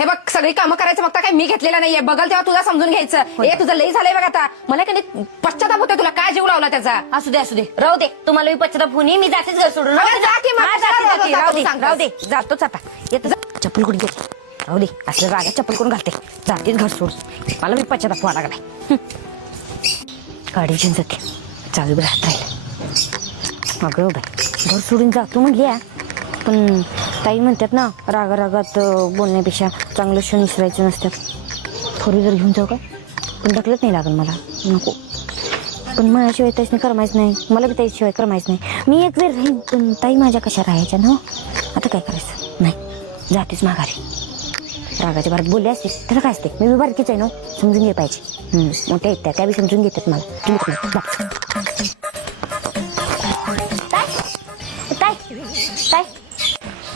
हे बघ सगळी कामं करायचं बघता काय मी घेतलेलं नाहीये. बघल तेव्हा तुला समजून घ्यायचं. हे तुझं लई झालंय बघ आता. मला काही पश्चाताप होतोय. तुला काय जीव लावला त्याचा. असू दे राहू दे. तुम्हाला मी पश्चाताप होणी. मी जातेच घर सोडून. अगं जा की मग. हा, जाते. राहू दे. जातोच आता. येतो चप्पल कुठे घेते. राहू दे. असलं रागा चप्पल करून घालते. जातेच घर सोडून. मला मी पश्चाताप व्हायला लागलाय. गाडी घेऊन जाते. चालू बी राहत राहिलं. अगं बाई घर सोडून जातो म्हणली. पण ताई म्हणतात ना रागात बोलण्यापेक्षा चांगलं क्षण विसरायचं नसतात. फोर व्हीलर घेऊन जाऊ का. पण ढकलत नाही लागल मला. नको. पण माझ्याशिवाय त्याच्याने करमायच नाही. मला बी त्याच्याशिवाय करमायच नाही. मी एक वेळ राहीन पण ताई माझ्या कशा राहायच्या ना. आता काय करायचं. नाही जातेच माघारी. रागाच्या भरात बोलले असते त्याला काय असते. मी बी बारकीच आहे ना. समजून घे पाहिजे. मोठ्या आहेत त्या बी समजून घेतात मला.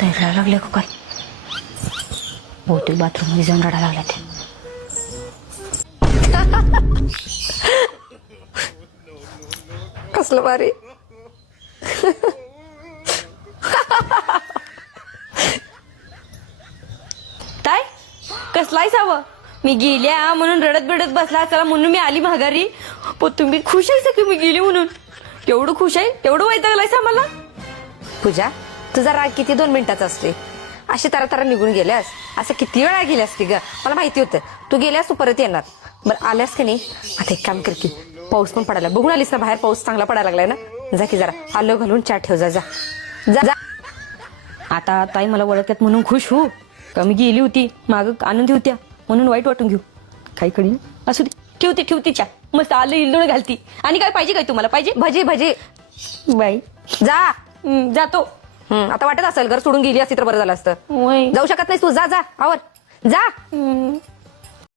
रडायला लागले का काय. बहुतेक बाथरूम मध्ये जाऊन रडायला लागल्या ते. कसलं भारी. काय कसलाय सावं. मी गेल्या म्हणून रडत बिडत बसला चला म्हणून मी आली माघारी. पण तुम्ही खुश आहे की मी गेली म्हणून. तेवढं खुश आहे तेवढं वैतागलायसा मला. पूजा तुझा राग किती 2 मिनिटाचा असते. अशी तारा निघून गेल्यास. असं किती वेळा गेल्यास की ग. मला माहिती होतं तू गेल्यास तू परत येणार. बरं आल्यास की नाही. आता एक काम कर की पाऊस पण पडायला. बघून आलीस ना बाहेर पाऊस चांगला पडायला लागलाय ना. जा की जरा आलं घालून चहा ठेव. जा जा जा. आता ताई मला ओळखतात म्हणून खुश हो का. मी गेली होती माग आनंदी होत्या म्हणून वाईट वाटून घेऊ. काही कडी असू दे. ठेवते चहा. मस्त आलं इल्दोळ घालती. आणि काय पाहिजे काय तुम्हाला. पाहिजे भजी बाई. जा. जातो. आता वाटत असेल घर सोडून गेली असती तर बरं झालं असतं. जाऊ शकत नाहीस तू. जा आवर जा.